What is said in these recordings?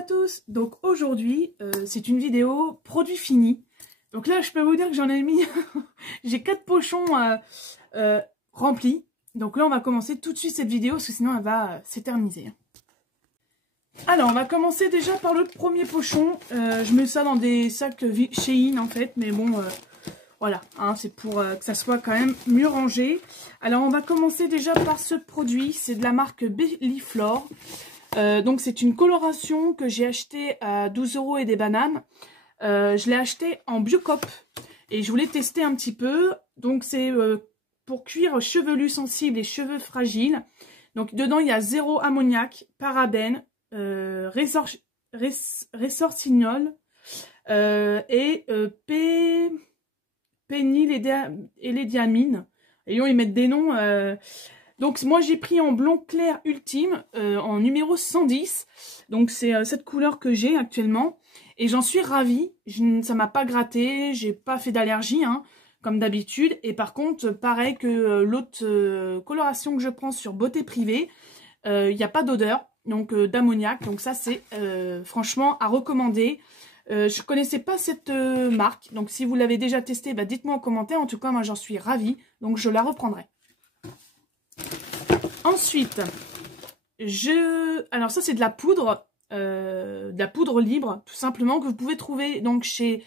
à tous. Donc aujourd'hui, c'est une vidéo produit fini. Donc là, je peux vous dire que j'en ai mis... j'ai 4 pochons remplis. Donc là, on va commencer tout de suite cette vidéo parce que sinon, elle va s'éterniser. Alors, on va commencer déjà par le premier pochon. Je mets ça dans des sacs Shein en fait. Mais bon, voilà, hein, c'est pour que ça soit quand même mieux rangé. Alors, on va commencer déjà par ce produit. C'est de la marque Belliflor. Donc c'est une coloration que j'ai acheté à 12 € et des bananes. Je l'ai acheté en Biocop et je voulais tester un petit peu. Donc c'est pour cuir chevelu sensible et cheveux fragiles. Donc dedans il y a 0 ammoniac, parabènes, résorcinol et pénilédiamine. Et ils mettent des noms... Donc moi j'ai pris en blond clair ultime en numéro 110. Donc c'est cette couleur que j'ai actuellement. Et j'en suis ravie. Ça m'a pas gratté, j'ai pas fait d'allergie hein, comme d'habitude. Et par contre, pareil que l'autre coloration que je prends sur Beauté Privée, il n'y a pas d'odeur donc d'ammoniac. Donc ça c'est franchement à recommander. Je connaissais pas cette marque. Donc si vous l'avez déjà testé, bah, dites-moi en commentaire. En tout cas moi j'en suis ravie. Donc je la reprendrai. Ensuite, alors ça c'est de la poudre libre, tout simplement, que vous pouvez trouver donc chez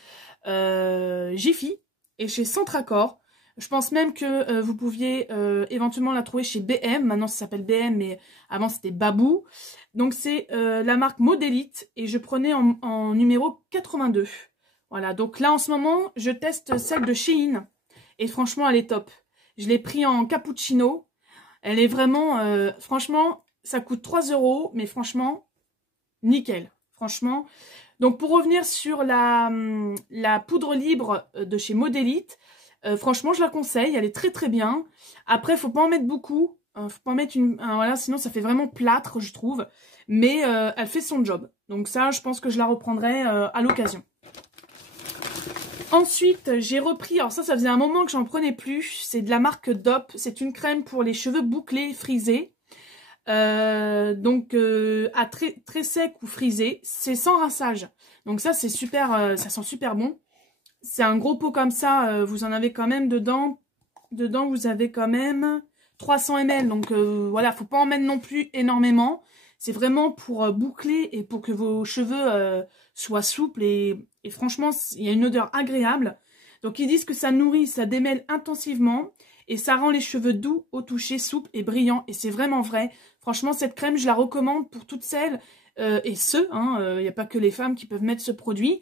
Jiffy et chez Centracor. Je pense même que vous pouviez éventuellement la trouver chez BM. Maintenant ça s'appelle BM, mais avant c'était Babou. Donc c'est la marque Modélite et je prenais en numéro 82. Voilà, donc là en ce moment je teste celle de Shein et franchement elle est top. Je l'ai pris en cappuccino. Elle est vraiment, franchement, ça coûte 3 €, mais franchement, nickel. Franchement. Donc, pour revenir sur la poudre libre de chez Modélite, franchement, je la conseille. Elle est très, très bien. Après, faut pas en mettre beaucoup. Faut pas en mettre voilà, sinon, ça fait vraiment plâtre, je trouve. Mais elle fait son job. Donc ça, je pense que je la reprendrai à l'occasion. Ensuite, j'ai repris, alors ça faisait un moment que j'en prenais plus, c'est de la marque DOP, c'est une crème pour les cheveux bouclés, frisés, donc à très sec ou frisé, c'est sans rinçage, donc ça c'est super, ça sent super bon, c'est un gros pot comme ça, vous en avez quand même dedans vous avez quand même 300 ml, donc voilà, faut pas en mettre non plus énormément, c'est vraiment pour boucler et pour que vos cheveux soient souples et franchement, il y a une odeur agréable. Donc, ils disent que ça nourrit, ça démêle intensivement et ça rend les cheveux doux au toucher, souples et brillants. Et c'est vraiment vrai. Franchement, cette crème, je la recommande pour toutes celles et ceux. Il n'y a pas que les femmes qui peuvent mettre ce produit.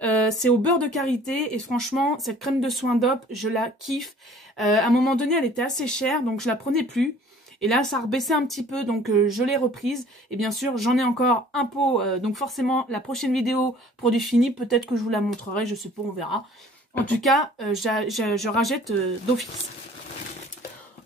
C'est au beurre de karité et franchement, cette crème de soin DOP, je la kiffe. À un moment donné, elle était assez chère, donc je la prenais plus. Et là, ça a rebaissé un petit peu, donc je l'ai reprise. Et bien sûr, j'en ai encore un pot. Donc forcément, la prochaine vidéo produit fini, peut-être que je vous la montrerai. Je sais pas, on verra. En tout cas, je rachète d'office.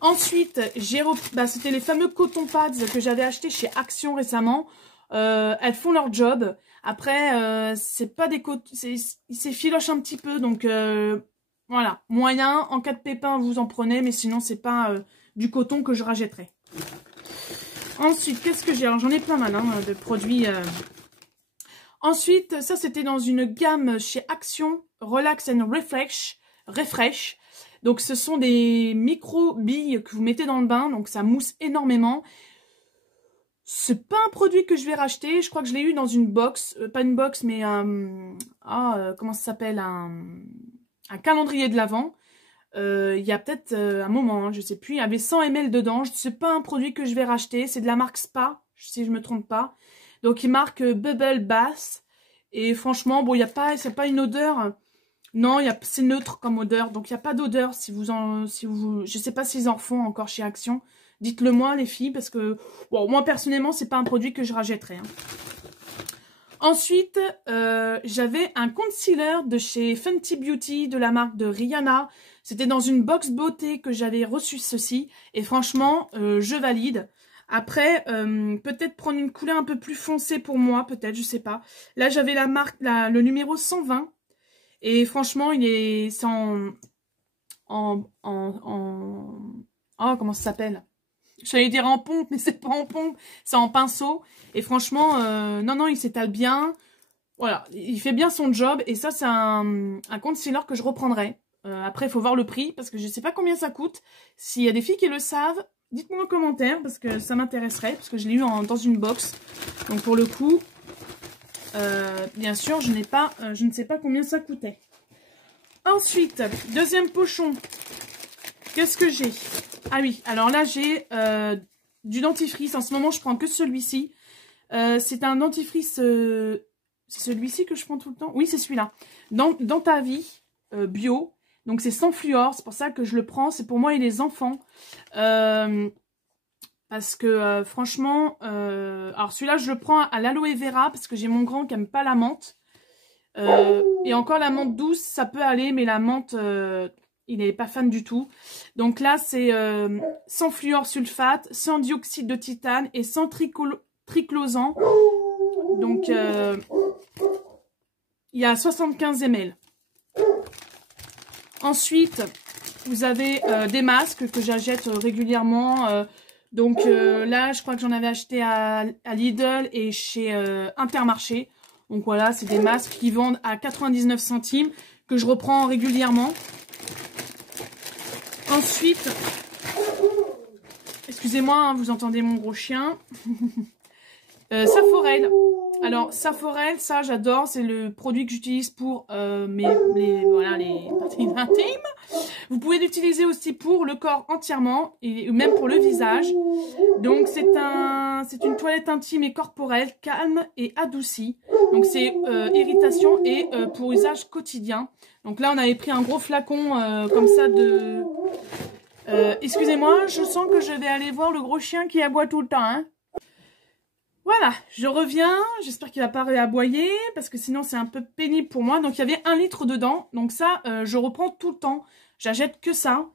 Ensuite, c'était les fameux coton pads que j'avais achetés chez Action récemment. Elles font leur job. Après, c'est pas des cotons, ils s'effilochent un petit peu. Donc voilà, moyen. En cas de pépin, vous en prenez. Mais sinon, c'est pas... du coton que je rachèterai. Ensuite, qu'est-ce que j'ai? Alors, j'en ai plein mal, hein, de produits. Ensuite, ça, c'était dans une gamme chez Action, Relax and Refresh. Donc, ce sont des micro-billes que vous mettez dans le bain. Donc, ça mousse énormément. C'est pas un produit que je vais racheter. Je crois que je l'ai eu dans une box. Pas une box, mais comment ça s'appelle? Un calendrier de l'Avent. Il y a peut-être un moment, hein, je sais plus, il y avait 100 ml dedans, c'est pas un produit que je vais racheter, c'est de la marque Spa, si je me trompe pas. Donc il marque Bubble Bath, et franchement, bon, c'est pas une odeur, non, c'est neutre comme odeur, donc il n'y a pas d'odeur si vous, je sais pas s'ils en font encore chez Action, dites-le moi les filles, parce que, bon, moi personnellement, c'est pas un produit que je rachèterai. Hein. Ensuite, j'avais un concealer de chez Fenty Beauty, de la marque de Rihanna. C'était dans une box beauté que j'avais reçu ceci. Et franchement, je valide. Après, peut-être prendre une couleur un peu plus foncée pour moi, peut-être, je sais pas. Là, j'avais la marque, le numéro 120. Et franchement, c'est oh, comment ça s'appelle? J'allais dire en pompe, mais c'est pas en pompe, c'est en pinceau. Et franchement, non, il s'étale bien. Voilà, il fait bien son job. Et ça, c'est un concealer que je reprendrai. Après, il faut voir le prix, parce que je sais pas combien ça coûte. S'il y a des filles qui le savent, dites-moi en commentaire, parce que ça m'intéresserait, parce que je l'ai eu dans une box. Donc pour le coup, bien sûr, je ne sais pas combien ça coûtait. Ensuite, deuxième pochon. Qu'est-ce que j'ai? Ah oui, alors là, j'ai du dentifrice. En ce moment, je prends que celui-ci. C'est un dentifrice... c'est celui-ci que je prends tout le temps? Oui, c'est celui-là. Dans ta vie, bio. Donc, c'est sans fluor. C'est pour ça que je le prends. C'est pour moi et les enfants. Parce que, franchement... alors, celui-là, je le prends à l'aloe vera. Parce que j'ai mon grand qui n'aime pas la menthe. Et encore, la menthe douce, ça peut aller. Mais la menthe... il n'est pas fan du tout. Donc là, c'est sans fluor sulfate, sans dioxyde de titane et sans triclosan. Donc, il y a 75 ml. Ensuite, vous avez des masques que j'achète régulièrement. Donc là, je crois que j'en avais acheté à Lidl et chez Intermarché. Donc voilà, c'est des masques qui vendent à 99 centimes que je reprends régulièrement. Ensuite, excusez-moi, hein, vous entendez mon gros chien. Saforel. Alors, Saforel, ça j'adore, c'est le produit que j'utilise pour voilà, les parties intimes. Vous pouvez l'utiliser aussi pour le corps entièrement, et même pour le visage. Donc, c'est une toilette intime et corporelle, calme et adoucie. Donc, c'est irritation et pour usage quotidien. Donc là, on avait pris un gros flacon comme ça de... excusez-moi, je sens que je vais aller voir le gros chien qui aboie tout le temps, hein. Voilà, je reviens, j'espère qu'il va pas réaboyer, parce que sinon c'est un peu pénible pour moi. Donc il y avait 1 litre dedans, donc ça, je reprends tout le temps. J'achète que ça.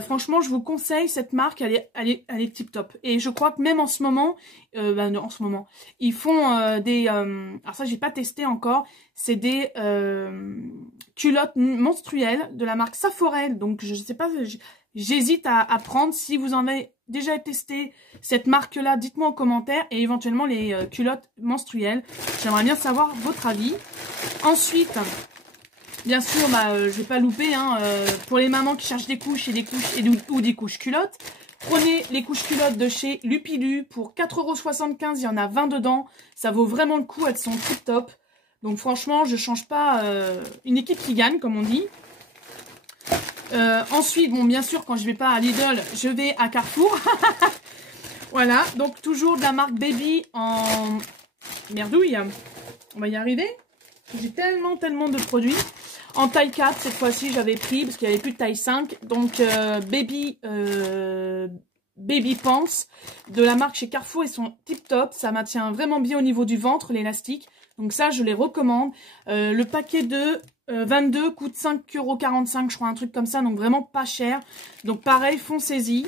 Franchement, je vous conseille cette marque, elle est tip top. Et je crois que même en ce moment, en ce moment, ils font des... alors ça, j'ai pas testé encore, c'est des culottes menstruelles de la marque Saforel. Donc je sais pas, j'hésite à prendre. Si vous en avez déjà testé cette marque-là, dites-moi en commentaire. Et éventuellement les culottes menstruelles. J'aimerais bien savoir votre avis. Ensuite, bien sûr, je vais pas louper. Hein, pour les mamans qui cherchent des couches ou des couches culottes, prenez les couches culottes de chez Lupilu pour 4,75 €. Il y en a 20 dedans. Ça vaut vraiment le coup. Elles sont tip top. Donc franchement, je change pas une équipe qui gagne, comme on dit. Ensuite, bon, bien sûr, quand je vais pas à Lidl, je vais à Carrefour. Voilà, donc toujours de la marque Baby en merdouille. On va y arriver. J'ai tellement de produits. En taille 4, cette fois-ci, j'avais pris, parce qu'il n'y avait plus de taille 5. Donc, Baby Pants de la marque chez Carrefour. Ils sont tip top. Ça maintient vraiment bien au niveau du ventre, l'élastique. Donc ça, je les recommande. Le paquet de 22 coûte 5,45 €, je crois, un truc comme ça. Donc vraiment pas cher. Donc pareil, foncez-y.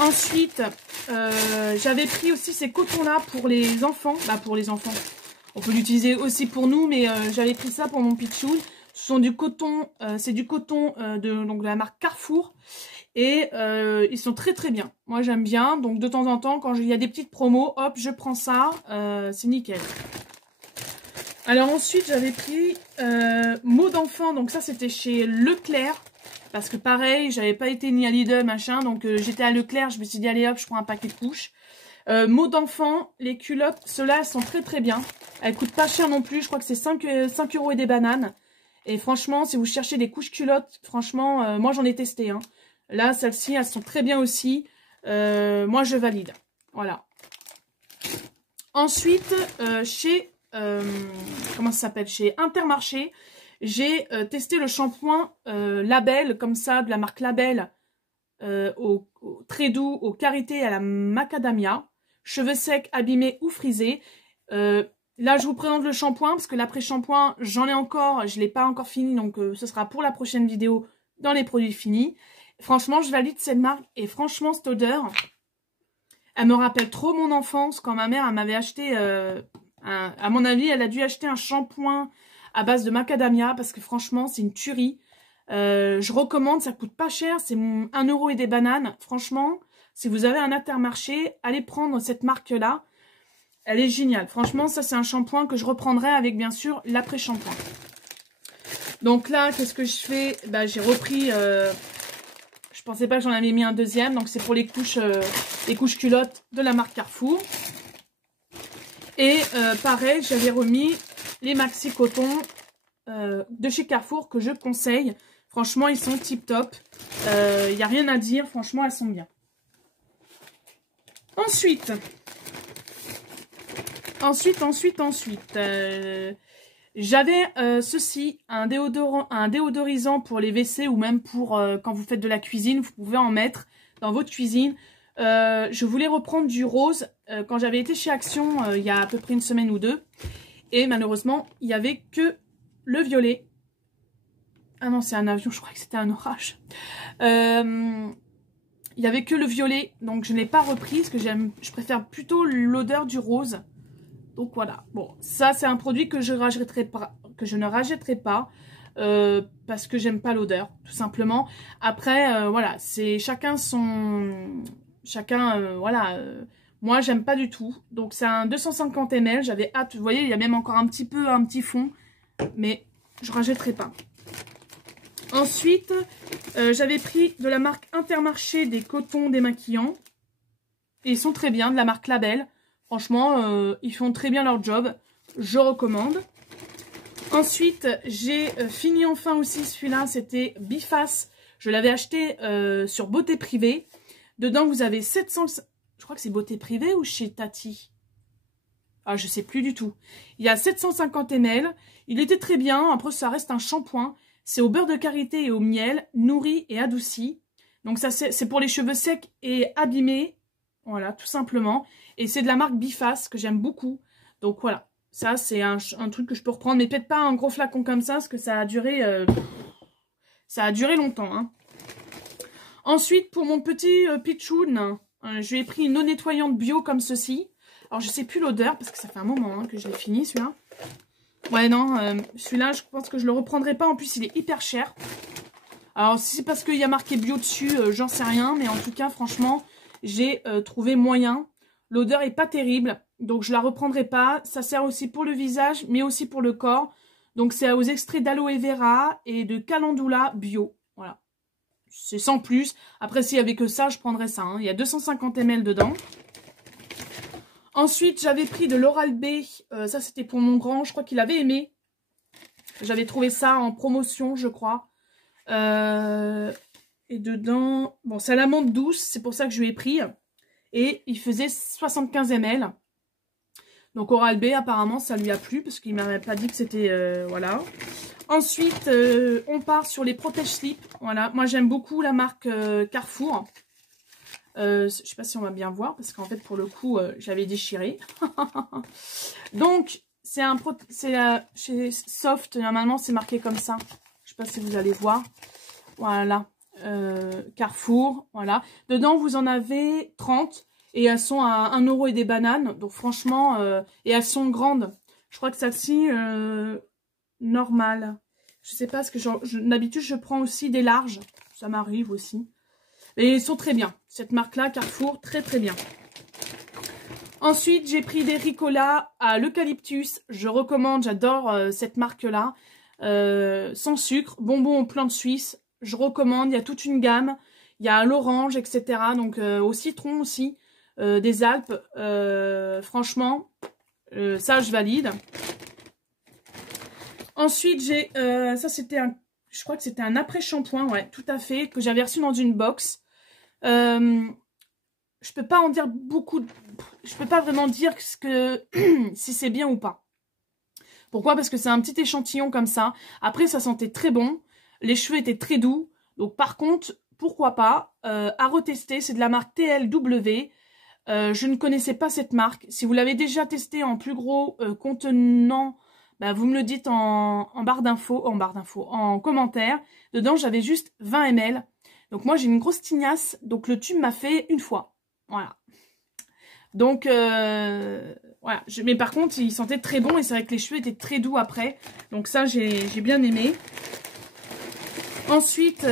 Ensuite, j'avais pris aussi ces cotons-là pour les enfants. Pour les enfants. On peut l'utiliser aussi pour nous, mais j'avais pris ça pour mon pitchoun. Ce sont du coton, c'est du coton de la marque Carrefour. Et ils sont très bien. Moi, j'aime bien. Donc, de temps en temps, quand il y a des petites promos, hop, je prends ça. C'est nickel. Alors ensuite, j'avais pris mots d'enfant. Donc ça, c'était chez Leclerc. Parce que pareil, j'avais pas été ni à Lidl, machin. Donc j'étais à Leclerc. Je me suis dit, allez hop, je prends un paquet de couches. Mots d'enfant, les culottes, ceux-là, elles sont très bien. Elles coûtent pas cher non plus. Je crois que c'est 5 € et des bananes. Et franchement, si vous cherchez des couches culottes, franchement, moi j'en ai testé. Hein. Là, celles-ci, elles sont très bien aussi. Moi, je valide. Voilà. Ensuite, chez... comment ça s'appelle? Chez Intermarché, j'ai testé le shampoing Label, comme ça, de la marque Label, au très doux, au karité à la macadamia, cheveux secs, abîmés ou frisés. Là, je vous présente le shampoing, parce que l'après-shampoing, j'en ai encore, je ne l'ai pas encore fini, donc ce sera pour la prochaine vidéo dans les produits finis. Franchement, je valide cette marque, et franchement, cette odeur, elle me rappelle trop mon enfance, quand ma mère elle m'avait acheté... à mon avis, elle a dû acheter un shampoing à base de macadamia parce que franchement, c'est une tuerie. Je recommande, ça coûte pas cher, c'est 1 € et des bananes. Franchement, Si vous avez un Intermarché, allez prendre cette marque-là. Elle est géniale. Franchement, ça, c'est un shampoing que je reprendrai avec, bien sûr, l'après-shampoing. Donc là, qu'est-ce que je fais? Bah, j'ai repris... je pensais pas que j'en avais mis un deuxième. Donc, c'est pour les couches culottes de la marque Carrefour. Et pareil, j'avais remis les maxi coton de chez Carrefour que je conseille. Franchement, ils sont tip top. Il n'y a rien à dire. Franchement, elles sont bien. Ensuite, j'avais ceci, un déodorisant pour les WC ou même pour quand vous faites de la cuisine. Vous pouvez en mettre dans votre cuisine. Je voulais reprendre du rose quand j'avais été chez Action il y a à peu près une semaine ou deux. Et malheureusement, il n'y avait que le violet. Ah non, c'est un avion, je crois que c'était un orage. Il n'y avait que le violet, donc je ne l'ai pas repris parce que je préfère plutôt l'odeur du rose. Donc voilà. Bon, ça c'est un produit que je ne rachèterai pas parce que j'aime pas l'odeur, tout simplement. Après, voilà, c'est chacun son... voilà. Moi, j'aime pas du tout. Donc c'est un 250 ml. J'avais hâte. Vous voyez, il y a même encore un petit fond, mais je rachèterai pas. Ensuite, j'avais pris de la marque Intermarché des cotons démaquillants. Et ils sont très bien, de la marque Label. Franchement, ils font très bien leur job. Je recommande. Ensuite, j'ai fini enfin aussi celui-là. C'était Biface. Je l'avais acheté sur Beauté Privée. Dedans, vous avez 700... Je crois que c'est Beauté Privée ou chez Tati. Ah, je sais plus du tout. Il y a 750 ml. Il était très bien. Après, ça reste un shampoing. C'est au beurre de karité et au miel, nourri et adouci. Donc ça, c'est pour les cheveux secs et abîmés. Voilà, tout simplement. Et c'est de la marque Biface que j'aime beaucoup. Donc voilà, ça c'est un truc que je peux reprendre. Mais peut-être pas un gros flacon comme ça, parce que ça a duré longtemps. Hein. Ensuite, pour mon petit pitchoun, je lui ai pris une eau nettoyante bio comme ceci. Alors je sais plus l'odeur, parce que ça fait un moment que je l'ai fini celui-là. Ouais, non, celui-là, je pense que je le reprendrai pas. En plus, il est hyper cher. Alors, si c'est parce qu'il y a marqué bio dessus, j'en sais rien. Mais en tout cas, franchement, j'ai trouvé moyen. L'odeur est pas terrible. Donc, je la reprendrai pas. Ça sert aussi pour le visage, mais aussi pour le corps. Donc, c'est aux extraits d'aloe vera et de calendula bio. Voilà. C'est sans plus. Après, s'il y avait que ça, je prendrais ça. Hein. Il y a 250 ml dedans. Ensuite, j'avais pris de l'Oral-B. Ça, c'était pour mon grand. Je crois qu'il avait aimé. J'avais trouvé ça en promotion, je crois. Et dedans... Bon, c'est à la menthe douce. C'est pour ça que je lui ai pris. Et il faisait 75 ml. Donc, Oral-B, apparemment, ça lui a plu. Parce qu'il ne m'avait pas dit que c'était... voilà. Ensuite, on part sur les protège-slip. Voilà. Moi, j'aime beaucoup la marque Carrefour. Je sais pas si on va bien voir parce qu'en fait pour le coup j'avais déchiré. Donc c'est chez Soft, normalement c'est marqué comme ça. Je sais pas si vous allez voir. Voilà. Carrefour, voilà. Dedans vous en avez 30 et elles sont à 1 € et des bananes. Donc franchement, et elles sont grandes. Je crois que celle-ci normale. Je sais pas, parce que d'habitude je prends aussi des larges. Ça m'arrive aussi. Et ils sont très bien. Cette marque-là, Carrefour, très très bien. Ensuite, j'ai pris des Ricola à l'eucalyptus. Je recommande, j'adore cette marque-là. Sans sucre, bonbons aux plantes suisses. Je recommande, il y a toute une gamme. Il y a à l'orange, etc. Donc au citron aussi, des Alpes. Franchement, ça je valide. Ensuite, j'ai... ça c'était un... Je crois que c'était un après-shampoing, ouais, tout à fait, que j'avais reçu dans une box. Je peux pas en dire beaucoup, je peux pas vraiment dire si c'est bien ou pas. Pourquoi? Parce que c'est un petit échantillon comme ça. Après, ça sentait très bon. Les cheveux étaient très doux. Donc, par contre, pourquoi pas à retester. C'est de la marque TLW. Je ne connaissais pas cette marque. Si vous l'avez déjà testé en plus gros contenant, bah, vous me le dites en barre d'infos, en commentaire. Dedans, j'avais juste 20 ml. Donc moi, j'ai une grosse tignasse. Donc le tube m'a fait une fois. Voilà. Donc, voilà. Mais par contre, il sentait très bon. Et c'est vrai que les cheveux étaient très doux après. Donc ça, j'ai bien aimé. Ensuite,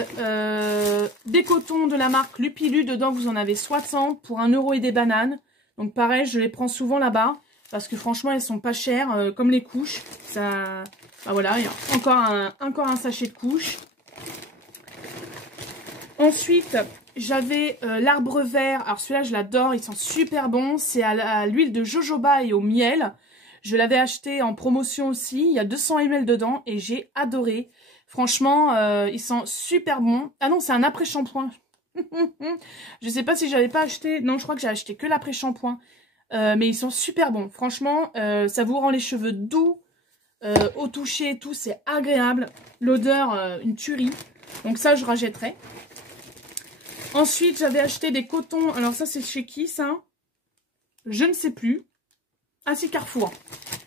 des cotons de la marque Lupilu. Dedans, vous en avez 60 pour 1 € et des bananes. Donc pareil, je les prends souvent là-bas. Parce que franchement, elles sont pas chères. Comme les couches. Ça, bah voilà, il y a encore un sachet de couches. Ensuite, j'avais l'arbre vert. Alors celui-là, je l'adore. Ils sont super bons. C'est à l'huile de jojoba et au miel. Je l'avais acheté en promotion aussi. Il y a 200 ml dedans et j'ai adoré. Franchement, ils sont super bons. Ah non, c'est un après-shampoing. Je sais pas si j'avais pas acheté. Non, je crois que j'ai acheté que l'après-shampoing. Mais ils sont super bons. Franchement, ça vous rend les cheveux doux. Au toucher et tout, c'est agréable. L'odeur, une tuerie. Donc ça, je rachèterai. Ensuite, j'avais acheté des cotons. Alors ça, c'est chez qui, ça? Je ne sais plus. Ah, c'est Carrefour.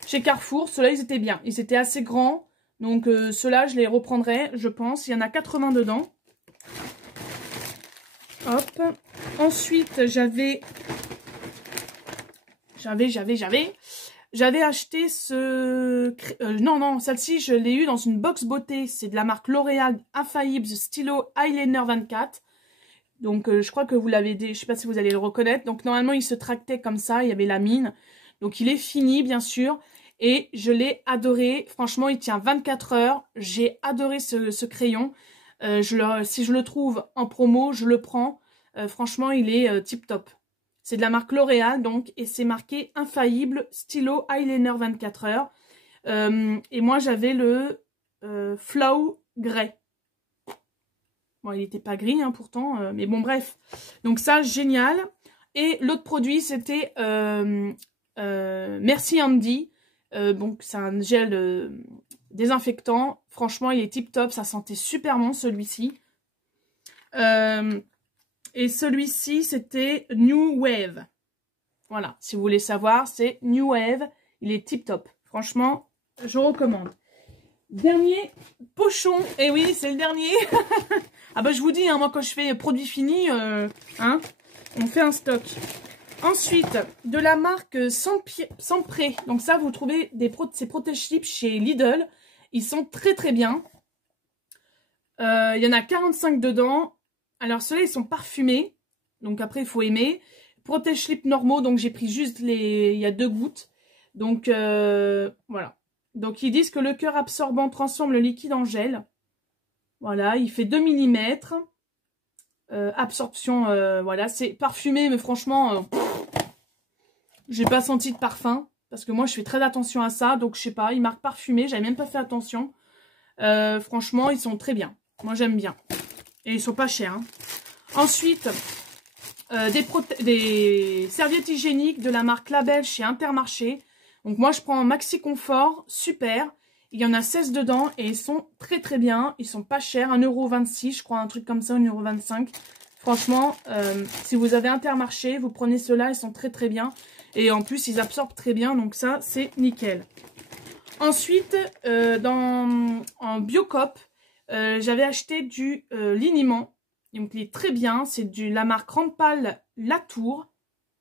Chez Carrefour, ceux-là, ils étaient bien. Ils étaient assez grands. Donc, ceux-là, je les reprendrai, je pense. Il y en a 80 dedans. Hop. Ensuite, j'avais acheté ce... non, celle-ci, je l'ai eu dans une box beauté. C'est de la marque L'Oréal Infaillible Stylo Eyeliner 24. Donc, je crois que vous l'avez... Je sais pas si vous allez le reconnaître. Donc, normalement, il se tractait comme ça. Il y avait la mine. Donc, il est fini, bien sûr. Et je l'ai adoré. Franchement, il tient 24 heures. J'ai adoré ce crayon. Si je le trouve en promo, je le prends. Franchement, il est tip top. C'est de la marque L'Oréal, donc. Et c'est marqué Infaillible Stylo Eyeliner 24 heures. Et moi, j'avais le Flow Grey. Bon, il n'était pas gris, hein, pourtant. Mais bon, bref. Donc ça, génial. Et l'autre produit, c'était Merci Andy. Donc c'est un gel désinfectant. Franchement, il est tip top. Ça sentait super bon, celui-ci. Et celui-ci, c'était New Wave. Voilà, si vous voulez savoir, c'est New Wave. Il est tip top. Franchement, je recommande. Dernier pochon. Et oui, c'est le dernier. Ah bah je vous dis, hein, moi quand je fais produit fini, hein, on fait un stock. Ensuite, de la marque Sampré. Donc ça, vous trouvez ces protège-slips chez Lidl. Ils sont très très bien. Il y en a 45 dedans. Alors ceux-là, ils sont parfumés. Donc après, il faut aimer. Protège-slips normaux. Donc j'ai pris juste il y a 2 gouttes. Donc voilà. Donc ils disent que le cœur absorbant transforme le liquide en gel. Voilà, il fait 2 mm. Absorption, voilà, c'est parfumé, mais franchement, j'ai pas senti de parfum. Parce que moi, je fais très attention à ça. Donc, je sais pas, il marque parfumé, j'avais même pas fait attention. Franchement, ils sont très bien. Moi, j'aime bien. Et ils sont pas chers. Hein. Ensuite, des serviettes hygiéniques de la marque Label chez Intermarché. Donc, moi, je prends Maxi Confort, super. Il y en a 16 dedans et ils sont très très bien. Ils sont pas chers, 1,26 €, je crois, un truc comme ça, 1,25 €. Franchement, si vous avez Intermarché, vous prenez ceux-là, ils sont très très bien. Et en plus, ils absorbent très bien, donc ça, c'est nickel. Ensuite, en Biocop, j'avais acheté du liniment. Donc, il est très bien. C'est de la marque Rampal Latour.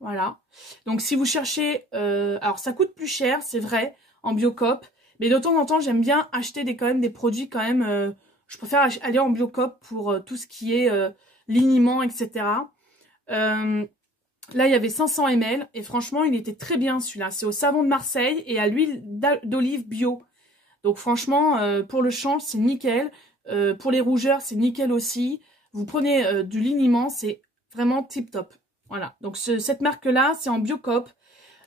Voilà. Donc, si vous cherchez... alors, ça coûte plus cher, c'est vrai, en Biocop. Mais de temps en temps, j'aime bien acheter quand même des produits quand même... je préfère aller en Biocop pour tout ce qui est liniment, etc. Là, il y avait 500 ml. Et franchement, il était très bien celui-là. C'est au savon de Marseille et à l'huile d'olive bio. Donc franchement, pour le change, c'est nickel. Pour les rougeurs, c'est nickel aussi. Vous prenez du liniment, c'est vraiment tip top. Voilà. Donc cette marque-là, c'est en Biocop.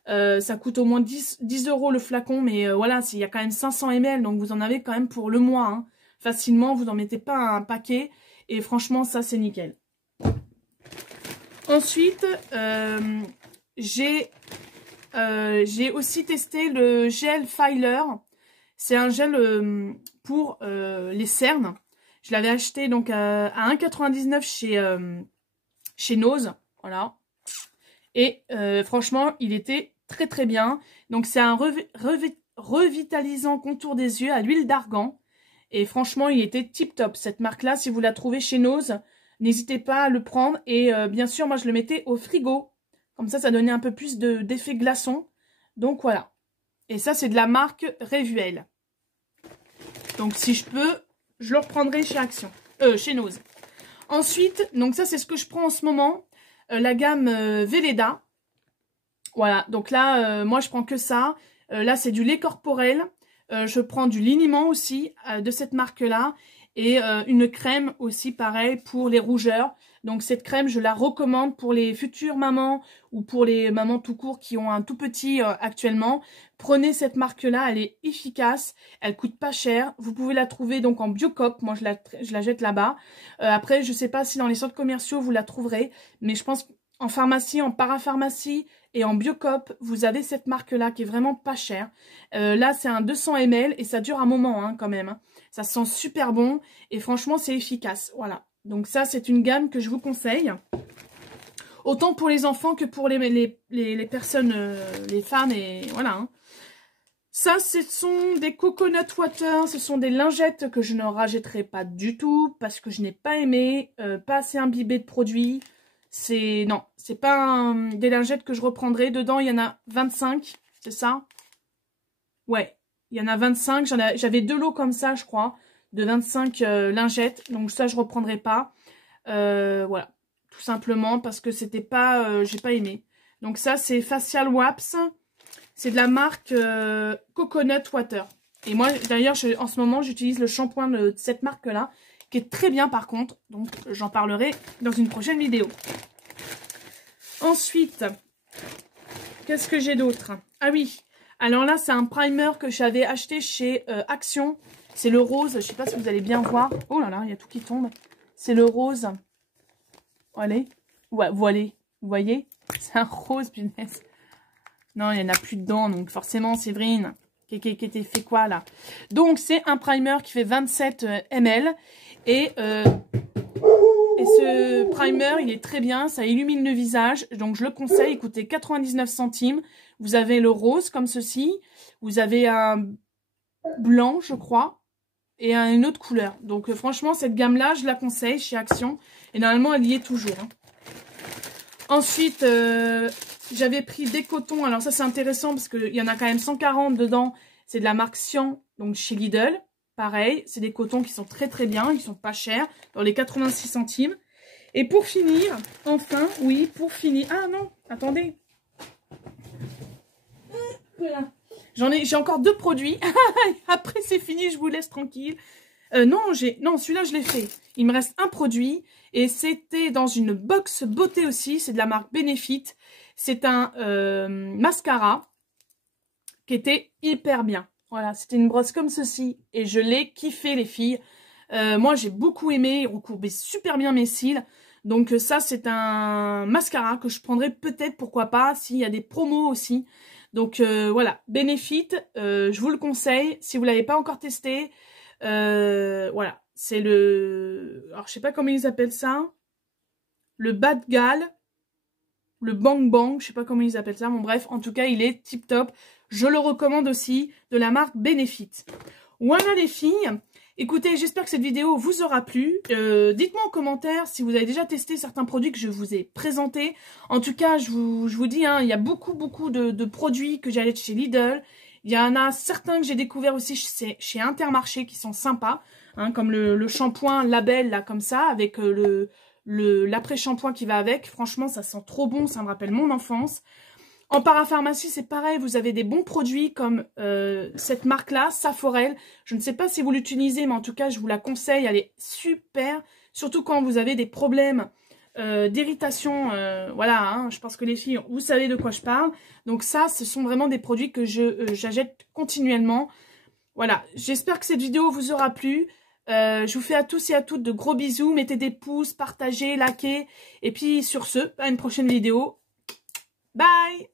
Ça coûte au moins 10 € le flacon, mais voilà, il y a quand même 500 ml, donc vous en avez quand même pour le mois. Hein. Facilement, vous n'en mettez pas un paquet, et franchement, ça, c'est nickel. Ensuite, j'ai aussi testé le gel Filer. C'est un gel pour les cernes. Je l'avais acheté donc à 1,99 € chez Nose, voilà. Et franchement, il était très très bien. Donc c'est un revitalisant contour des yeux à l'huile d'argan. Et franchement, il était tip top. Cette marque-là, si vous la trouvez chez Nose, n'hésitez pas à le prendre. Et bien sûr, moi je le mettais au frigo. Comme ça donnait un peu plus d'effet glaçon. Donc voilà. Et ça, c'est de la marque Revuel. Donc si je peux, je le reprendrai chez Action. Chez Nose. Ensuite, donc ça c'est ce que je prends en ce moment, la gamme Velleda. Voilà, donc là, moi je prends que ça. Là c'est du lait corporel. Je prends du liniment aussi de cette marque-là. Et une crème aussi, pareil, pour les rougeurs. Donc cette crème, je la recommande pour les futures mamans ou pour les mamans tout court qui ont un tout petit actuellement. Prenez cette marque-là, elle est efficace, elle coûte pas cher. Vous pouvez la trouver donc en Biocop, moi je la jette là-bas. Après, je sais pas si dans les centres commerciaux vous la trouverez, mais je pense qu'en pharmacie, en parapharmacie et en Biocop, vous avez cette marque-là qui est vraiment pas chère. Là, c'est un 200 ml et ça dure un moment hein, quand même. Hein. Ça sent super bon et franchement, c'est efficace. Voilà. Donc ça, c'est une gamme que je vous conseille. Autant pour les enfants que pour les personnes, les femmes et voilà. Hein. Ça, ce sont des coconut water. Ce sont des lingettes que je ne rachèterai pas du tout parce que je n'ai pas aimé. Pas assez imbibé de produits. Non, c'est pas des lingettes que je reprendrai. Dedans, il y en a 25. C'est ça? Ouais. Il y en a 25, j'avais 2 lots comme ça, je crois, de 25 lingettes. Donc ça, je reprendrai pas. Voilà, tout simplement parce que c'était pas, j'ai pas aimé. Donc ça, c'est Facial Waps. C'est de la marque Coconut Water. Et moi, d'ailleurs, en ce moment, j'utilise le shampoing de cette marque-là, qui est très bien par contre. Donc j'en parlerai dans une prochaine vidéo. Ensuite, qu'est-ce que j'ai d'autre? Ah oui. Alors là, c'est un primer que j'avais acheté chez Action. C'est le rose. Je ne sais pas si vous allez bien voir. Oh là là, il y a tout qui tombe. C'est le rose. Allez. Ouais, voilà. Vous voyez? C'est un rose, punaise. Non, il n'y en a plus dedans. Donc forcément, Séverine, qui était fait quoi là? Donc, c'est un primer qui fait 27 ml. Et ce primer, il est très bien. Ça illumine le visage. Donc, je le conseille. Il coûtait 99 centimes. Vous avez le rose comme ceci. Vous avez un blanc, je crois. Et une autre couleur. Donc, franchement, cette gamme-là, je la conseille chez Action. Et normalement, elle y est toujours. Hein. Ensuite, j'avais pris des cotons. Alors, ça, c'est intéressant parce qu'il y en a quand même 140 dedans. C'est de la marque Sian, donc chez Lidl. Pareil, c'est des cotons qui sont très très bien. Ils sont pas chers. Dans les 86 centimes. Et pour finir, enfin, oui, pour finir... Ah non, attendez. Voilà. J'ai encore 2 produits. Après, c'est fini, je vous laisse tranquille. Non, celui-là, je l'ai fait. Il me reste un produit. Et c'était dans une box beauté aussi. C'est de la marque Benefit. C'est un mascara qui était hyper bien. Voilà, c'était une brosse comme ceci. Et je l'ai kiffé, les filles. Moi, j'ai beaucoup aimé. Il recourbait super bien mes cils. Donc ça, c'est un mascara que je prendrai peut-être, pourquoi pas, s'il y a des promos aussi. Donc voilà, Benefit, je vous le conseille. Si vous ne l'avez pas encore testé, voilà, c'est le... Alors, je sais pas comment ils appellent ça. Le Bad Gal, le Bang Bang, je sais pas comment ils appellent ça. Bon bref, en tout cas, il est tip top. Je le recommande aussi, de la marque Benefit. Voilà les filles. Écoutez, j'espère que cette vidéo vous aura plu. Dites-moi en commentaire si vous avez déjà testé certains produits que je vous ai présentés. En tout cas, je vous dis, hein, il y a beaucoup de produits que j'allais chez Lidl. Il y en a certains que j'ai découverts aussi chez Intermarché qui sont sympas. Hein, comme le shampoing Label, là, comme ça, avec l'après-shampoing qui va avec. Franchement, ça sent trop bon, ça me rappelle mon enfance. En parapharmacie, c'est pareil, vous avez des bons produits comme cette marque-là, Saforel. Je ne sais pas si vous l'utilisez, mais en tout cas, je vous la conseille. Elle est super, surtout quand vous avez des problèmes d'irritation. Voilà, hein, je pense que les filles, vous savez de quoi je parle. Donc ça, ce sont vraiment des produits que j'achète continuellement. Voilà, j'espère que cette vidéo vous aura plu. Je vous fais à tous et à toutes de gros bisous. Mettez des pouces, partagez, likez. Et puis sur ce, à une prochaine vidéo. Bye!